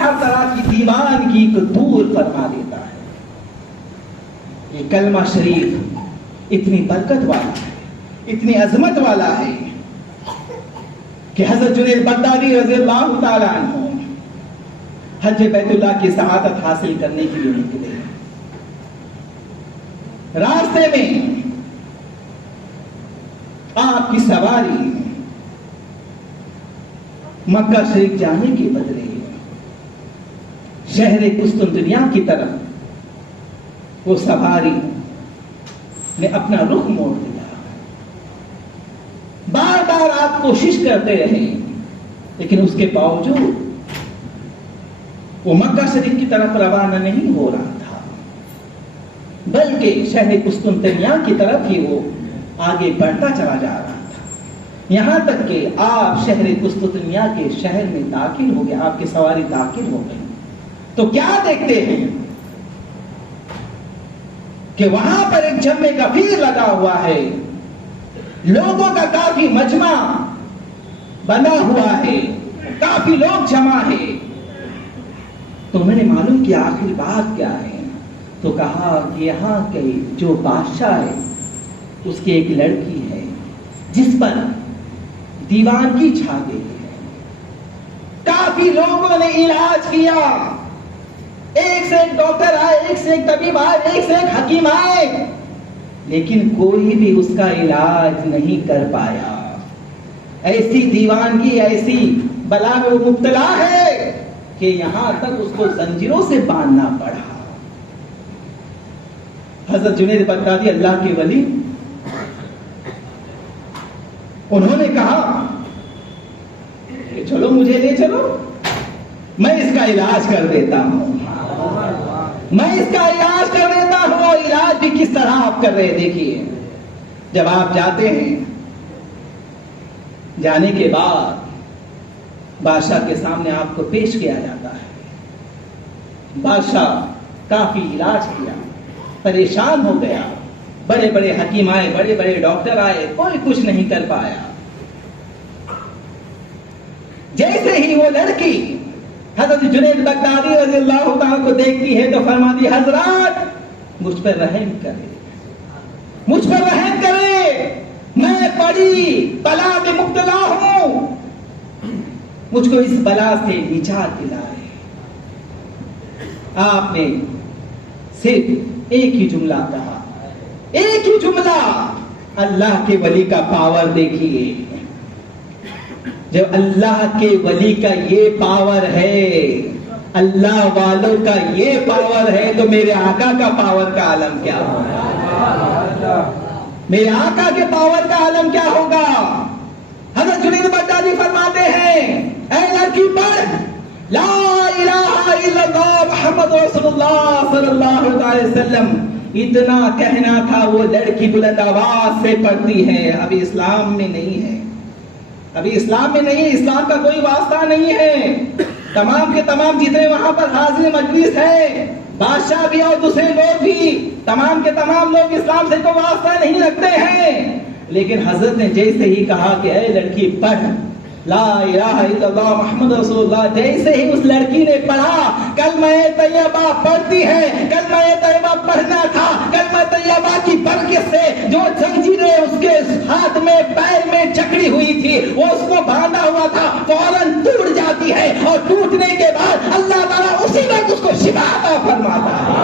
ہر طرح کی دیوانگی کو دور فرما دیتا ہے. یہ کلمہ شریف اتنی برکت والا ہے, اتنی عظمت والا ہے کہ حضرت جنید بغدادی رضی اللہ تعالی عنہ حج بیت اللہ کی سعادت حاصل کرنے کے لیے نکلے. راستے میں آپ کی سواری مکہ شریف جانے کے بدلے شہر قسطنطنیہ کی طرف وہ سواری نے اپنا رخ موڑ دیا. بار بار آپ کوشش کرتے رہے لیکن اس کے باوجود وہ مکہ شریف کی طرف روانہ نہیں ہو رہا تھا, بلکہ شہر قسطنطنیہ کی طرف ہی وہ آگے بڑھتا چلا جا رہا تھا. یہاں تک کہ آپ شہر قسطنطنیہ کے شہر میں داخل ہو گئے, آپ کی سواری داخل ہو گئی تو کیا دیکھتے ہیں کہ وہاں پر ایک جمع کثیر لگا ہوا ہے, لوگوں کا کافی مجمع بنا ہوا ہے, کافی لوگ جمع ہے. تو میں نے معلوم کیا آخر بات کیا ہے, تو کہا کہ یہاں کے جو بادشاہ ہے اس کی ایک لڑکی ہے جس پر دیوانگی چھا گئی ہے. کافی لوگوں نے علاج کیا, ایک سے ایک ڈاکٹر آئے, ایک سے ایک طبیب آئے, ایک سے ایک حکیم آئے, لیکن کوئی بھی اس کا علاج نہیں کر پایا. ایسی دیوانگی, ایسی بلا میں وہ مبتلا ہے کہ یہاں تک اس کو زنجیروں سے باندھنا پڑا. حضرت جنید بغدادی اللہ کے ولی, انہوں نے کہا کہ چلو مجھے لے چلو, میں اس کا علاج کر دیتا ہوں, میں اس کا علاج کر دیتا ہوں. علاج بھی کس طرح آپ کر رہے دیکھیے. جب آپ جاتے ہیں, جانے کے بعد بادشاہ کے سامنے آپ کو پیش کیا جاتا ہے. بادشاہ کافی علاج کیا, پریشان ہو گیا, بڑے بڑے حکیم آئے, بڑے بڑے ڈاکٹر آئے, کوئی کچھ نہیں کر پایا. جیسے ہی وہ لڑکی حضرت جنید بغدادی رضی اللہ تعالیٰ کو دیکھتی ہے تو فرماتی, حضرات مجھ پر رحم کرے, مجھ پر رحم کرے, میں بڑی بلا میں مبتلا ہوں, مجھ کو اس بلا سے نجات دلائے. آپ نے صرف ایک ہی جملہ کہا, ایک ہی جملہ. اللہ کے ولی کا پاور دیکھیے. جب اللہ کے ولی کا یہ پاور ہے, اللہ والوں کا یہ پاور ہے, تو میرے آقا کا پاور کا عالم کیا ہوگا, میرے آقا کے پاور کا عالم کیا ہوگا. حضرت جنید بغدادی فرماتے ہیں, اے لڑکی پڑھ لا الہ الا اللہ محمد رسول اللہ صلی اللہ علیہ وسلم. اتنا کہنا تھا, وہ لڑکی بلند آواز سے پڑھتی ہے. ابھی اسلام میں نہیں ہے, ابھی اسلام میں نہیں ہے, اسلام کا کوئی واسطہ نہیں ہے. تمام کے تمام جتنے وہاں پر حاضر مجلس ہیں, بادشاہ بھی اور دوسرے لوگ بھی, تمام کے تمام لوگ اسلام سے کوئی واسطہ نہیں رکھتے ہیں. لیکن حضرت نے جیسے ہی کہا کہ اے لڑکی پڑھ لا الہ الا اللہ محمد رسول اللہ, جیسے ہی اس لڑکی نے پڑھا, کلمہ طیبہ پڑھتی ہے. کلمہ طیبہ پڑھنا تھا, کلمہ طیبہ کی برکت سے جو زنجیریں اس کے ہاتھ میں پیر میں جکڑی ہوئی تھی, وہ اس کو باندھا ہوا تھا, فوراً ٹوٹ جاتی ہے. اور ٹوٹنے کے بعد اللہ تعالیٰ اسی وقت اس کو شفا عطا فرماتا ہے.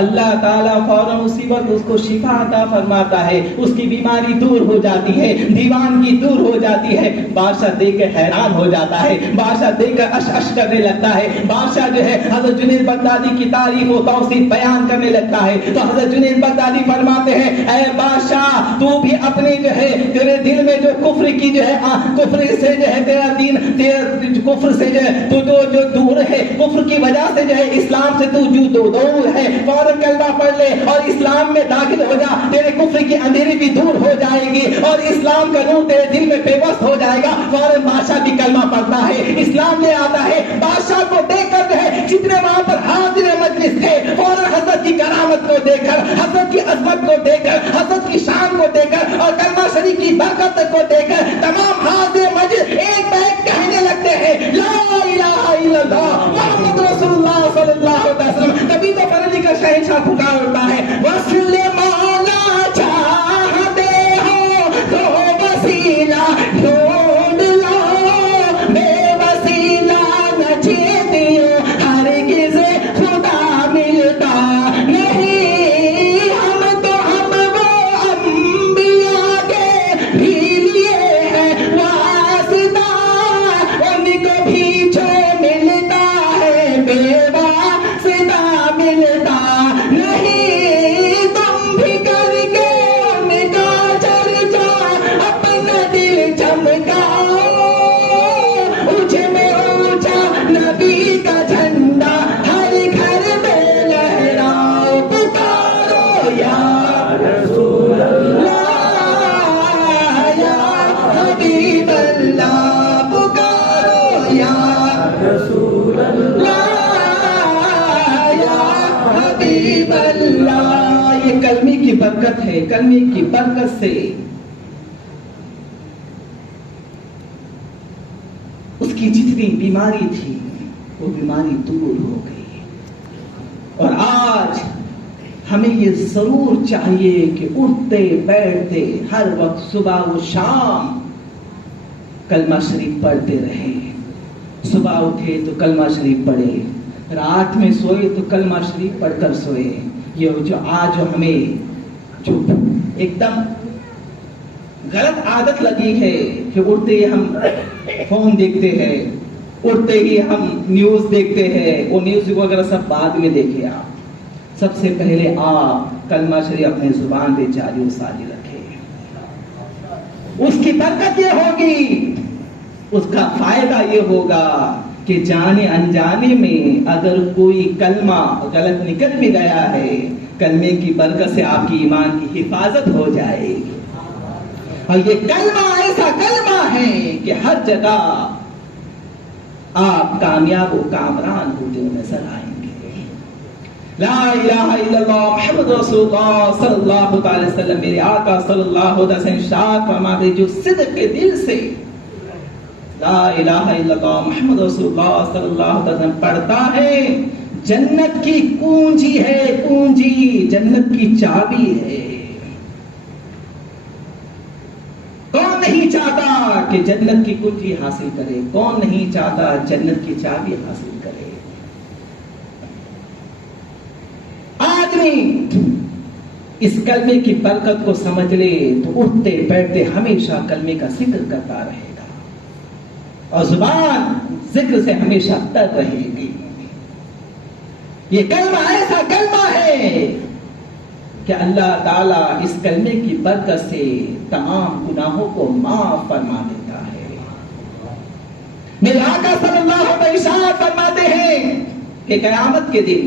اللہ تعالیٰ فوراً اسی وقت اس کو شفا عطا فرماتا ہے. اس کی بیماری دور ہو جاتی ہے, دیوانگی دور ہو جاتی ہے. بادشاہ دیکھ کر حیران ہو جاتا ہے, بادشاہ دیکھ کر اش اش کرنے لگتا ہے. بادشاہ جو ہے حضرت جنید بغدادی کی تعریف و توصیف بیان کرنے لگتا ہے. تو حضرت جنید بغدادی فرماتے ہیں, اے بادشاہ تو بھی اپنے جو ہے تیرے دل میں جو کفر کی جو ہے کفر سے جو ہے تیرا دین کفر سے جو ہے تو جو دور ہے, کفر کی وجہ سے جو ہے اسلام سے تو جو دور ہے, فوراً کلمہ پڑھ لے اور اسلام میں داخل ہو جا. تیرے کفر کی اندھیری بھی دور ہو جائے گی اور اسلام کا نور تیرے دل میں پیوست ہو جائے گا. فوراً بادشاہ بھی کلمہ پڑھتا ہے, اسلام لے آتا ہے. بادشاہ کو دیکھ کر جو ہے جتنے وہاں پر حاضر مجلس تھے, فوراً حضرت کی کرامت کو دیکھ کر, حضرت کی عظمت کو دیکھ کر, حضرت کی شان کو دیکھ کر اور کلمہ شریف کی برکت کو دیکھ کر تمام حاضر مجلس ایک بیٹھ کہنے لگتے ہیں لا الہ الا الا محمد رسول اللہ صلی اللہ علیہ وسلم. تبھی تو فرلی کا شہنشاہ پکار اٹھتا ہے وصل مولا چاہتے ہو تو وسیلہ ڈھونڈ لو بے وسیلہ نہ چیتیو ہرگز خدا ملتا نہیں. ہم تو ہم وہ انبیاء کے بھی لیے ہیں واسطہ ان کو بھی جو ملتا ہے بے واسطہ ملتا نہیں. تم بھی کر کے ان کا چرچا اپنا دل چمکاؤ اونچے میں اونچا نبی کا جھنڈا ہر گھر میں لہراؤ. پکارو یا رسول اللہ یا حبیب اللہ. پکارو یا رسول اللہ یا حبیب اللہ. یہ کلمے کی برکت ہے. کلمے کی برکت سے اس کی جتنی بیماری تھی وہ بیماری دور ہو گئی. اور آج ہمیں یہ ضرور چاہیے کہ اٹھتے بیٹھتے ہر وقت صبح و شام کلمہ شریف پڑھتے رہیں. صبح اٹھے تو کلمہ شریف پڑھے, رات میں سوئے تو کلمہ شریف پڑھ کر سوئے. یہ جو آج جو ہمیں جو ایک دم غلط عادت لگی ہے کہ اٹھتے ہی ہم فون دیکھتے ہیں, اٹھتے ہی ہم نیوز دیکھتے ہیں. وہ نیوز وغیرہ سب بعد میں دیکھیں. آپ سب سے پہلے آپ کلمہ شریف اپنے زبان پہ جاری و ساری رکھیں. اس کی برکت یہ ہوگی, اس کا فائدہ یہ ہوگا کہ جانے انجانے میں اگر کوئی کلمہ غلط نکل بھی گیا ہے, کلمے کی برکت سے آپ کی ایمان کی حفاظت ہو جائے گی. اور یہ کلمہ ایسا کلمہ ہے کہ ہر جگہ آپ کامیاب و کامران ہوتے نظر آئیں گے. لا الہ الا اللہ محمد رسول اللہ صلی اللہ علیہ وسلم. میرے آقا صلی اللہ علیہ وسلم ارشاد فرماتے جو صدق کے دل سے لا الہ الا اللہ محمد رسول اللہ صلی اللہ علیہ وسلم پڑھتا ہے, جنت کی کنجی ہے, کنجی جنت کی چابی ہے. کون نہیں چاہتا کہ جنت کی کنجی حاصل کرے؟ کون نہیں چاہتا جنت کی چابی حاصل کرے؟ آدمی اس کلمے کی برکت کو سمجھ لے تو اٹھتے بیٹھتے ہمیشہ کلمے کا ذکر کرتا رہے گا اور زبان ذکر سے ہمیشہ تر رہے گی. یہ کلمہ ایسا کلمہ ہے کہ اللہ تعالیٰ اس کلمے کی برکت سے تمام گناہوں کو معاف فرما دیتا ہے. میرے آقا صلی اللہ علیہ وسلم ارشاد فرماتے ہیں کہ قیامت کے دن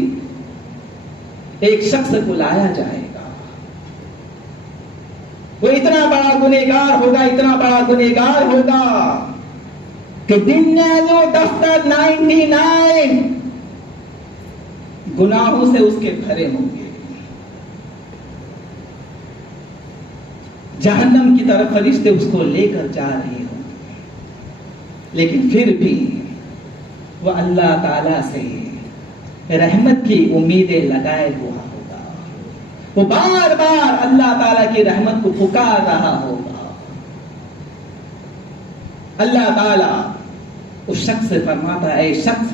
ایک شخص کو لایا جائے گا, وہ اتنا بڑا گنہگار ہوگا, اتنا بڑا گنہگار ہوگا کہ دن جو دفتر 99 گناہوں سے اس کے بھرے ہوں گے. جہنم کی طرف فرشتے اس کو لے کر جا رہے ہوں گے, لیکن پھر بھی وہ اللہ تعالی سے رحمت کی امیدیں لگائے ہوا ہوگا. وہ بار بار اللہ تعالی کی رحمت کو پکار رہا ہوگا. اللہ تعالی اس شخص سے فرماتا ہے, اے شخص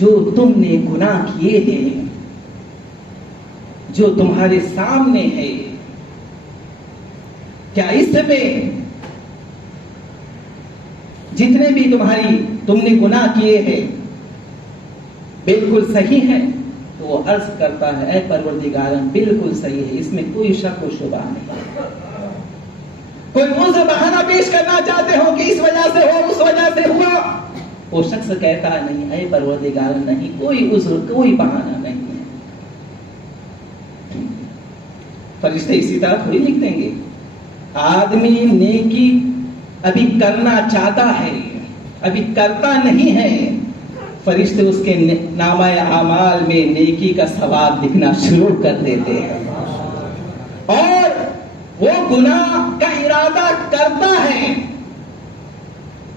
جو تم نے گناہ کیے ہیں, جو تمہارے سامنے ہے, کیا اس میں جتنے بھی تم نے گناہ کیے ہیں بالکل صحیح ہے؟ تو وہ عرض کرتا ہے اے پروردگارم بالکل صحیح ہے, اس میں کوئی شک و شبہ نہیں. کوئی عذر بہانہ پیش کرنا چاہتے ہو کہ اس وجہ سے ہو, اس وجہ سے ہوا, وہ شخص کہتا ہے نہیں اے پروردگار نہیں, کوئی عذر کوئی بہانہ نہیں ہے. فرشتے اسی طرح تھوڑی لکھ دیں گے. آدمی نیکی ابھی کرنا چاہتا ہے, ابھی کرتا نہیں ہے, فرشتے اس کے نامہ اعمال میں نیکی کا ثواب لکھنا شروع کر دیتے ہیں. اور وہ گناہ کا ارادہ کرتا ہے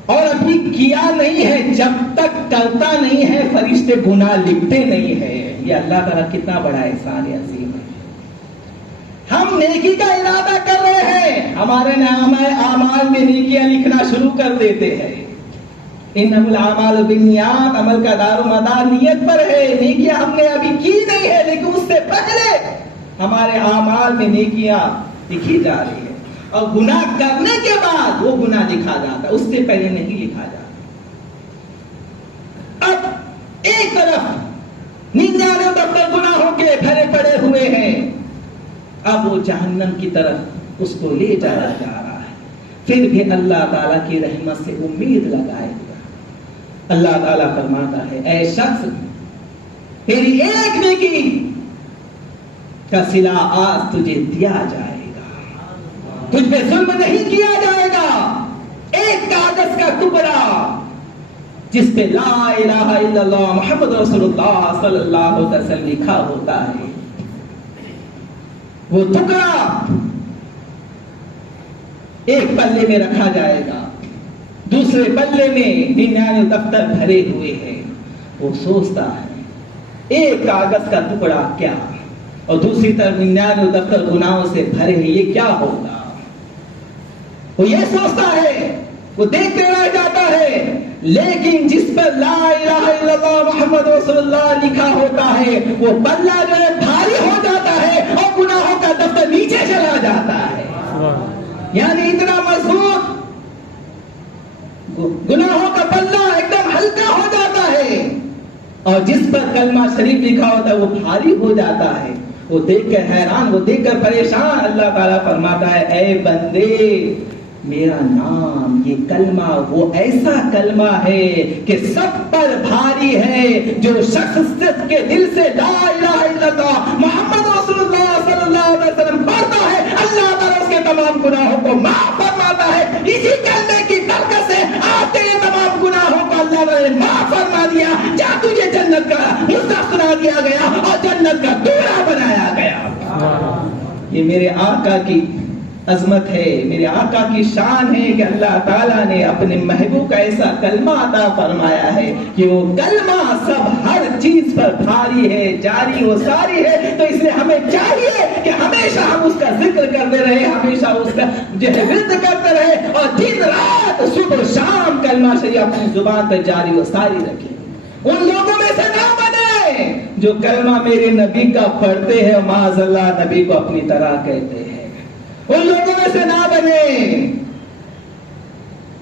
اور ابھی کیا نہیں ہے، جب تک کرتا نہیں ہے فرشتے گناہ لکھتے نہیں ہے۔ یہ اللہ تعالیٰ کتنا بڑا احسان عظیم ہے۔ ہم نیکی کا ارادہ کر رہے ہیں، ہمارے نامہ اعمال میں نیکیاں لکھنا شروع کر دیتے ہیں۔ انما الاعمال بالنیات، عمل کا دار و مدار نیت پر ہے۔ نیکیاں ہم نے ابھی کی نہیں ہے، لیکن اس سے پہلے ہمارے اعمال میں نیکیاں لکھی جا رہی ہے، اور گناہ کرنے کے بعد وہ گناہ لکھا جاتا ہے، اس سے پہلے نہیں لکھا جاتا۔ اب ایک طرف 99 دفتر گناہوں کے بھرے پڑے ہوئے ہیں، اب وہ جہنم کی طرف اس کو لے جایا جا رہا ہے۔ پھر بھی اللہ تعالیٰ کی رحمت سے امید لگائے گا۔ اللہ تعالیٰ فرماتا ہے، اے شخص، تیری ایک نیکی کا صلہ آج تجھے دیا جائے گا، تجھ پہ ظلم نہیں کیا جائے گا۔ ایک کاغذ کا ٹکڑا جس پہ لا الہ الا اللہ محمد رسول اللہ صلی اللہ علیہ وسلم لکھا ہوتا ہے، وہ ٹکڑا ایک پلے میں رکھا جائے گا، دوسرے پلے میں 99 دفتر بھرے ہوئے ہیں۔ وہ سوچتا ہے ایک کاغذ کا ٹکڑا کیا، اور دوسری طرف 99 دفتر گناہوں سے بھرے ہیں، یہ کیا ہوگا؟ وہ یہ سوچتا ہے، وہ دیکھتے رہ جاتا ہے، لیکن جس پر لا الہ الا اللہ محمد رسول اللہ لکھا ہوتا ہے وہ پلہ جو ہے بھاری ہو جاتا ہے، اور گناہوں کا دفتر نیچے چلا جاتا ہے۔ یعنی اتنا مضبوط گناہوں کا پلہ ایک دم ہلکا ہو جاتا ہے، اور جس پر کلمہ شریف لکھا ہوتا ہے وہ بھاری ہو جاتا ہے۔ وہ دیکھ کر حیران، وہ دیکھ کر پریشان، اللہ تعالیٰ فرماتا ہے، اے بندے، میرا نام، یہ کلمہ وہ ایسا کلمہ ہے کہ سب پر بھاری ہے۔ جو شخص صدق کے دل سے لا الہ الا اللہ محمد رسول اللہ صلی اللہ علیہ وسلم پڑھتا ہے، اللہ تعالیٰ اس کے تمام گناہوں کو معاف فرماتا ہے۔ اسی کلمے کی برکت سے آپ تیرے تمام گناہوں کو اللہ نے معاف فرما دیا، جا تجھے جنت کا حصہ سنا دیا گیا اور جنت کا دورہ بنایا گیا۔ یہ میرے آقا کی عظمت ہے، میرے آقا کی شان ہے کہ اللہ تعالیٰ نے اپنے محبوب کا ایسا کلمہ عطا فرمایا ہے کہ وہ کلمہ سب ہر چیز پر بھاری ہے، جاری و ساری ہے۔ تو اس لیے ہمیں چاہیے کہ ہمیشہ ہم اس کا ذکر کرتے رہے، ہمیشہ اس کا ورد کرتے رہے، اور دن رات صبح شام کلمہ شریف اپنی زبان پر جاری و ساری رکھیں۔ ان لوگوں میں سے نہ بنے جو کلمہ میرے نبی کا پڑھتے ہیں، معاذ اللہ نبی کو اپنی طرح کہتے ہیں۔ ان لوگوں میں سے نہ بنے،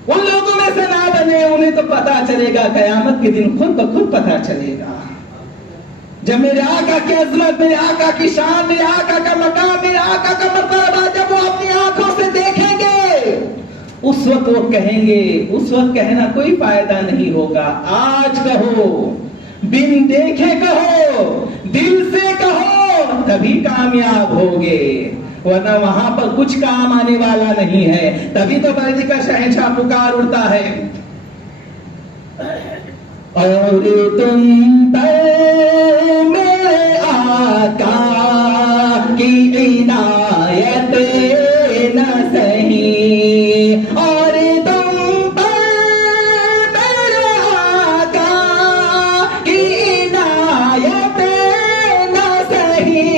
ان لوگوں میں سے نہ بنے۔ انہیں تو پتا چلے گا قیامت کے دن، خود بخود پتا چلے گا، جب میرے آقا کی عظمت، میرے آقا کی شان، میرے آقا کا مقام، میرے آقا کا مرتبہ جب وہ اپنی آنکھوں سے دیکھیں گے، اس وقت وہ کہیں گے، اس وقت کہنا کوئی فائدہ نہیں ہوگا۔ آج کہو، بن دیکھے کہو، دل سے کہو، تبھی کامیاب ہوگے، ورنہ وہاں پر کچھ کام آنے والا نہیں ہے۔ تبھی تو بردی کا شہنشاہ پکار اڑتا ہے، اور تم پر میرے آقا کی عنایت نہ سہی، اور تم پر میرے آقا کی عنایت نہ سہی،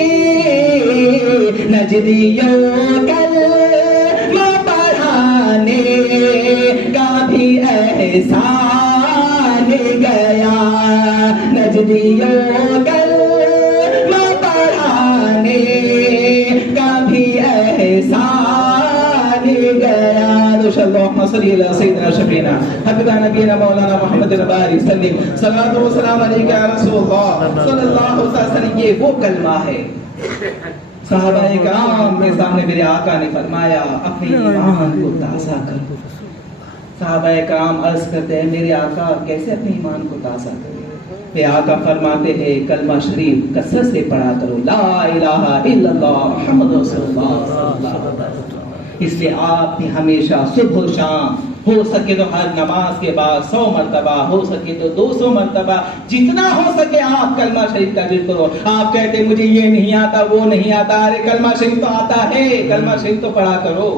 نجدیوں کلمہ پڑھانے کا بھی احسان گیا، نجدیوں کلمہ پڑھانے کا بھی احسان گیا۔ اللهم صل على سيدنا شفينا حبيبنا نبينا مولانا محمد الباري وسلم، صلوات و سلام علیک یا رسول اللہ صلی اللہ علیہ وسلم۔ یہ وہ کلمہ ہے۔ صحابہ کرام کے سامنے میرے آقا نے فرمایا، اپنے ایمان کو تازہ کرو۔ صحابہ کرام عرض کرتے ہیں، میرے آقا کیسے اپنے ایمان کو تازہ کریں؟ میرے آقا فرماتے ہیں، کلمہ شریف کثرت سے پڑھا کرو، لا الہ الا اللہ محمد رسول اللہ صلی اللہ علیہ وسلم۔ اس لیے آپ نے ہمیشہ صبح و شام، ہو سکے تو ہر نماز کے بعد 100 مرتبہ، ہو سکے تو 200 مرتبہ، جتنا ہو سکے آپ کلمہ شریف کا ذکر کرو۔ آپ کہتے مجھے یہ نہیں آتا، وہ نہیں آتا، ارے کلمہ شریف تو آتا ہے، کلمہ شریف تو پڑھا کرو۔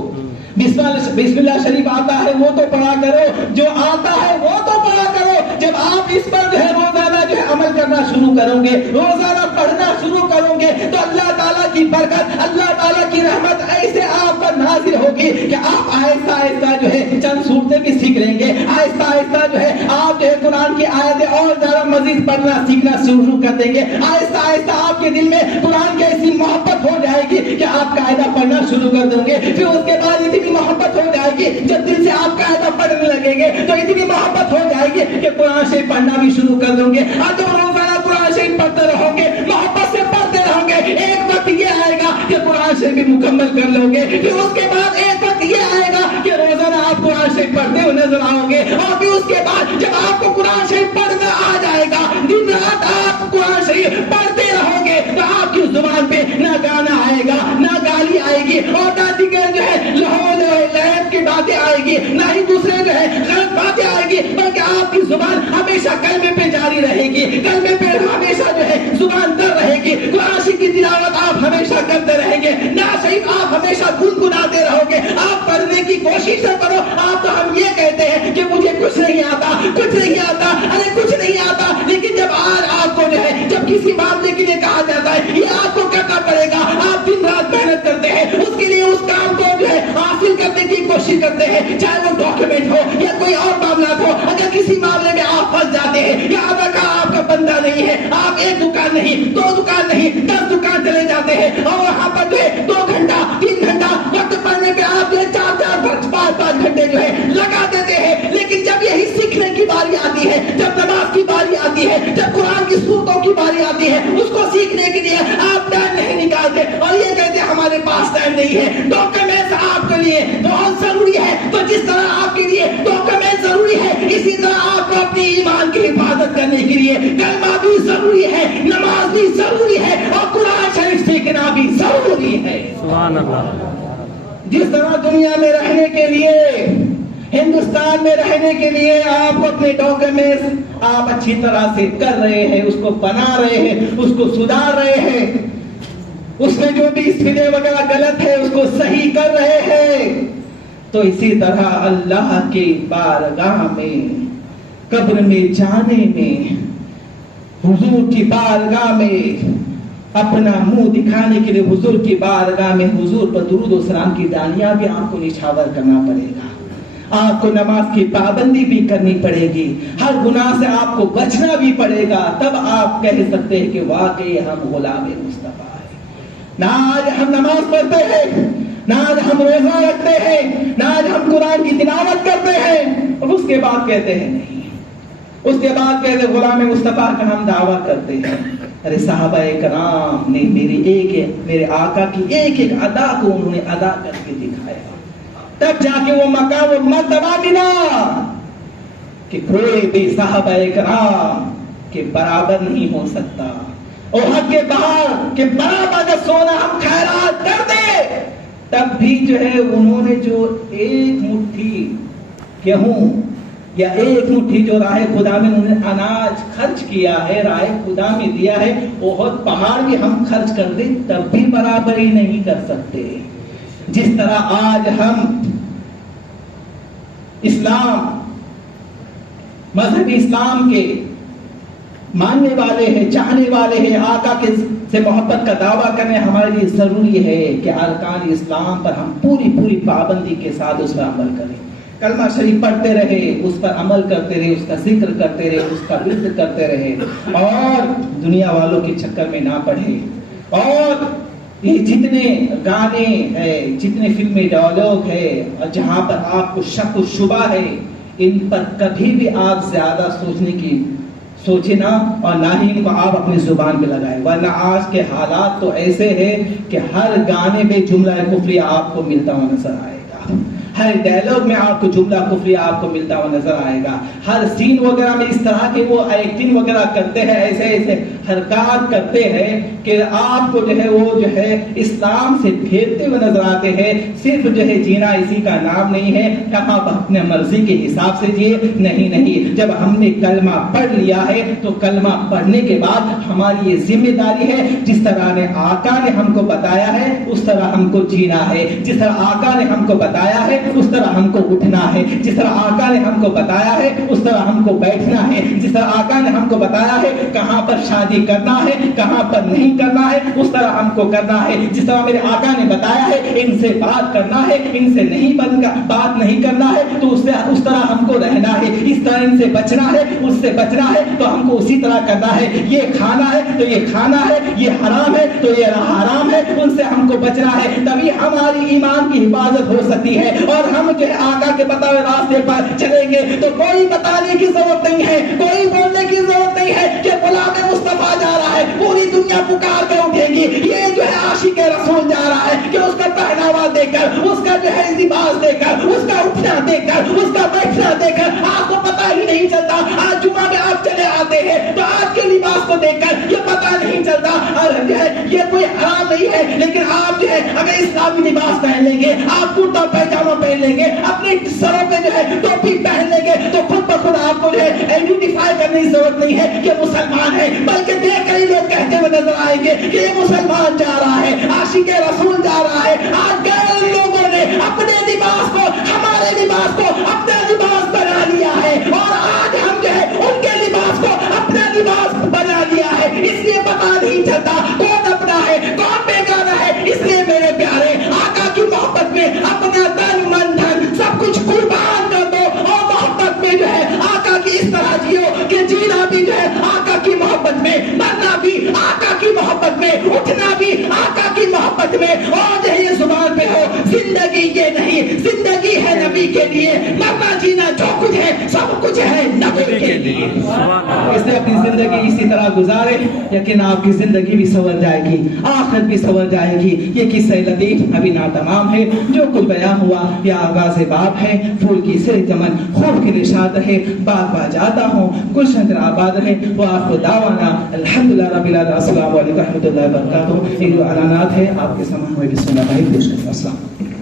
بسم اللہ شریف آتا ہے وہ تو پڑھا کرو، جو آتا ہے وہ تو پڑھا کرو۔ جب آپ اس پر جو ہے روزانہ جو ہے عمل کرنا شروع کرو گے، روزانہ پڑھنا شروع کرو گے، تو اللہ تعالیٰ کی برکت، اللہ تعالیٰ کی رحمت ایسے آپ پر نازل ہوگی کہ آپ آہستہ آہستہ جو ہے چند صورتیں بھی سیکھ لیں گے، آہستہ آہستہ جو ہے آپ جو ہے قرآن کی آیتیں اور زیادہ مزید پڑھنا سیکھنا شروع کر دیں گے، آہستہ آہستہ آپ کے دل میں قرآن کی ایسی محبت ہو جائے گی کہ آپ قاعدہ پڑھنا شروع کر دیں گے۔ پھر اس کے بعد اتنی محبت ہو جائے گی، جب دل سے آپ قاعدہ پڑھنے لگیں گے تو اتنی محبت ہو جائے گی کہ قرآن شریف پڑھنا بھی شروع کر دیں گے۔ اور جب روزانہ قرآن شریف پڑھتے رہو گے، محبت سے پڑھتے رہو گے، ایک وقت یہ آئے گا کہ قرآن شریف بھی مکمل کر لو گے۔ پھر اس کے بعد ایک وقت یہ آئے گا کہ روزانہ آپ قرآن شریف پڑھتے ہوئے نظر آؤ گے، اور پھر اس کے بعد جب آپ کو قرآن شریف پڑھنا آ جائے گا، دن رات آپ قرآن شریف پڑھتے رہو گے، تو آپ کی زبان پہ نہ گانا آئے گا، نہ گالی آئے گی، اور نہ دیگر جو ہے لہو لہب کی باتیں آئے گی، نہ ہی دوسرے جو ہے غلط باتیں آئے گی، بلکہ آپ کی زبان ہمیشہ کلمے پہ جاری رہے گی، کلمے پہ ہمیشہ جو ہے زبان در رہے گی، قرآن شریف کی تلاوت آپ ہمیشہ کرتے رہیں گے، نعت شریف آپ ہمیشہ گنگناتے رہو گے۔ آپ پڑھنے کی کوشش نہ کرو، آپ تو ہم یہ کہتے ہیں کہ مجھے کچھ نہیں آتا، کچھ نہیں آتا، ارے کچھ نہیں آتا، لیکن جب آج آپ کو جو ہے جب کسی معاملے کے لیے کہا جاتا ہے یہ آپ کو کرنا پڑے گا، آپ دن رات محنت کرتے ہیں، اس کے لیے اس کام کو جو ہے حاصل کرنے کی کوشش کرتے ہیں، چاہے وہ ڈاکیومنٹ ہو یا کوئی اور معاملات ہو۔ اگر کسی معاملے میں آپ پھنس جاتے ہیں یا آدھا آپ کا بندہ نہیں ہے، آپ ایک دکان نہیں، دو دکان نہیں، 10 دکان چلے جاتے ہیں، اور وہاں پر جو ہے 2 گھنٹہ 3 گھنٹہ وقت پڑھنے پہ آپ جو ہے 4-5 گھنٹے جو ہے لگا دیتے ہیں، لیکن جب یہی سیکھنے کی باری آتی ہے، جب نماز کی باری آتی ہے، جب قرآن کی سورتوں کی باری آتی ہے، اس کو سیکھنے کے لیے آپ ٹائم نہیں نکالتے اور یہ کہتے ہیں ہمارے پاس ٹائم نہیں ہے۔ ڈاکیومنٹس آپ کے لیے بہت ضروری ہے، تو جس طرح آپ کے لیے ڈاکیومنٹ ضروری ہے، اسی طرح آپ کو اپنی ایمان کی حفاظت کرنے کے لیے کلمہ بھی ضروری ہے، نماز بھی ضروری ہے، اور قرآن شریف سیکھنا بھی ضروری ہے۔ سبحان اللہ۔ جس طرح دنیا میں رہنے کے لیے، ہندوستان میں رہنے کے لیے آپ کو اپنے ڈاکیومنٹس آپ اچھی طرح سے کر رہے ہیں، اس کو بنا رہے ہیں، اس کو سدھار رہے ہیں، اس میں جو بھی اسپیلنگ وغیرہ غلط ہے اس کو صحیح کر رہے ہیں، تو اسی طرح اللہ کی بارگاہ میں، قبر میں جانے میں، حضور کی بارگاہ میں اپنا منہ دکھانے کے لیے حضور کی بارگاہ میں حضور پر درود و سلام کی ڈالیاں بھی آپ کو نچھاور کرنا پڑے گا، آپ کو نماز کی پابندی بھی کرنی پڑے گی، ہر گناہ سے آپ کو بچنا بھی پڑے گا، تب آپ کہہ سکتے ہیں کہ واقعی ہم غلام مصطفیٰ ہیں۔ نہ آج ہم نماز پڑھتے ہیں، نہ آج ہم روزہ رکھتے ہیں، نہ آج ہم قرآن کی تلاوت کرتے ہیں، اور اس کے بعد کہتے ہیں نہیں، اس کے بعد کہتے ہیں غلام مصطفیٰ کا ہم دعویٰ کرتے ہیں۔ ارے صحابہ کرام نے میرے آقا کی ایک ایک ادا کو انہوں نے ادا کر کے دکھایا، تب جا کے وہ مقام و مرتبہ ملا کہ کوئی بھی صحابہ کرام کے برابر نہیں ہو سکتا، اور حق کے باہر کے برابر کا سونا ہم خیرات کر دے، تب بھی جو ہے انہوں نے جو ایک مٹھی گیہوں یا ایک مٹھی جو راہ خدا میں انہوں نے اناج خرچ کیا ہے، راہ خدا میں دیا ہے، بہت پہاڑ بھی ہم خرچ کر دیں تب بھی برابر ہی نہیں کر سکتے۔ جس طرح آج ہم اسلام، مذہب اسلام کے ماننے والے ہیں، چاہنے والے ہیں، آقا کے سے محبت کا دعویٰ کرنے ہمارے لیے ضروری ہے کہ ارکان اسلام پر ہم پوری پابندی کے ساتھ اس پر عمل کریں، کلمہ شریف پڑھتے رہے، اس پر عمل کرتے رہے، اس کا ذکر کرتے رہے، اس کا ورد کرتے رہے، اور دنیا والوں کے چکر میں نہ پڑے، اور یہ جتنے گانے ہیں، جتنے فلمی ڈائلاگ ہے، اور جہاں پر آپ کو شک و شبہ ہے، ان پر کبھی بھی آپ زیادہ سوچے نہ، اور نہ ہی ان کو آپ اپنی زبان پہ لگائیں، ورنہ آج کے حالات تو ایسے ہیں کہ ہر گانے میں جملہ کفری آپ کو ملتا ہوا نظر آئے گا، ہر ڈائلاگ میں آپ کو جملہ کفریہ آپ کو ملتا ہوا نظر آئے گا. ہر سین وغیرہ میں اس طرح کے وہ ایکٹنگ وغیرہ کرتے ہیں, ایسے ایسے حرکات کرتے ہیں کہ آپ کو جو ہے وہ جو ہے اسلام سے پھیرتے ہوئے نظر آتے ہیں. صرف جو ہے جینا اسی کا نام نہیں ہے, کہاں اپنے مرضی کے حساب سے جیے, نہیں نہیں. جب ہم نے کلمہ پڑھ لیا ہے تو کلمہ پڑھنے کے بعد ہماری یہ ذمہ داری ہے, جس طرح نے آقا نے ہم کو بتایا ہے اس طرح ہم کو جینا ہے, جس طرح آقا نے ہم کو بتایا ہے اس طرح ہم کو اٹھنا ہے, جس طرح آقا نے ہم کو بتایا ہے اس طرح ہم کو بیٹھنا ہے, جس طرح آقا نے ہم کو بتایا ہے کہاں پر شادی کرنا ہے کہاں پر نہیں کرنا ہے اس طرح ہم کو کرنا ہے, جس طرح میرے آقا نے بتایا ہے ان سے بات کرنا ہے ان سے نہیں بات نہیں کرنا ہے تو اس طرح ہم کو رہنا ہے, اس طرح ان سے بچنا ہے اس سے بچنا ہے تو ہم کو اسی طرح کرنا ہے, یہ کھانا ہے تو یہ کھانا ہے, یہ حرام ہے تو یہ حرام ہے, ان سے ہم کو بچنا ہے. تبھی ہماری ایمان کی حفاظت ہو سکتی ہے اور ہم جو ہے آقا کے بتائے راستے پر چلیں گے تو کوئی بتانے کی ضرورت نہیں ہے, کوئی بولنے کی ضرورت نہیں ہے کہ غلام مصطفیٰ جا رہا ہے, پوری دنیا پکار کے اٹھے گی. یہ جو ہے عاشق رسول جا رہا ہے کہ اس کا پہناوا دے کر, اس کا جو ہے لباس دے کر, اس کا اٹھنا دے کر, اس کا بیٹھنا دے کر آپ کو پتہ ہی نہیں چلتا. آج جمعہ میں آپ چلے آتے ہیں تو آج کے لباس کو دیکھ کر یہ پتہ نہیں چلتا اور جو ہے یہ کوئی حرام نہیں ہے, لیکن آپ جو ہے اگر اسلامی لباس پہن لیں گے, آپ کرتا پیجامہ پہن لیں گے, اپنے سروں پہ جو ہے ٹوپی پہن لیں گے تو خود بخود آپ کو جو ہے آئیڈینٹیفائی کرنے کی ضرورت نہیں ہے کہ مسلمان ہے, بلکہ دیکھ کر ہی لوگ کہتے ہوئے نظر آئیں گے کہ یہ مسلمان جا رہا ہے, عاشق رسول جا رہا ہے. آج غیر لوگوں نے اپنے لباس کو, ہمارے لباس کو اپنا لباس بنا لیا ہے اور آج ہم جو ہے ان کے لباس کو اپنا لباس بنا لیا ہے. اس لیے پتا نہیں چلتا کون اپنا ہے کون بیگانہ ہے. اس لیے میرے پیارے آقا کی محبت میں اپنا تن من دھن سب کچھ قربان کر دو اور محبت میں جو ہے آقا کی اس طرح جیو کہ جینا بھی جو ہے آقا کی محبت میں, مرنا بھی آقا کی محبت میں, اٹھنا بھی آقا کی محبت میں. اور جو ہے یہ زبان پہ ہو زندگی یہ نہیں, زندگی ہے نبی کے لیے, مرنا جینا جو کچھ ہے سب کچھ ہے نبی کے لیے. اس نے اپنی زندگی اسی طرح گزارے, یقین آپ کی زندگی بھی سنور جائے گی, آخرت بھی سنور جائے گی. یہ قصہ لطیف ابھی ناتمام ہے, جو کچھ بیان ہوا یہ آغاز باب ہے. پھول کی سر چمن خوب کے نشاد رہے, باغ با جاتا ہوں گلشن تیرا آباد رہے. وآخر دعوانا الحمدللہ رب العالمین. السلام علیکم ورحمۃ اللہ وبرکاتہ. یہ جو اعلانات ہے آپ کے سامنے بسم اللہ پیش کریں. السلام.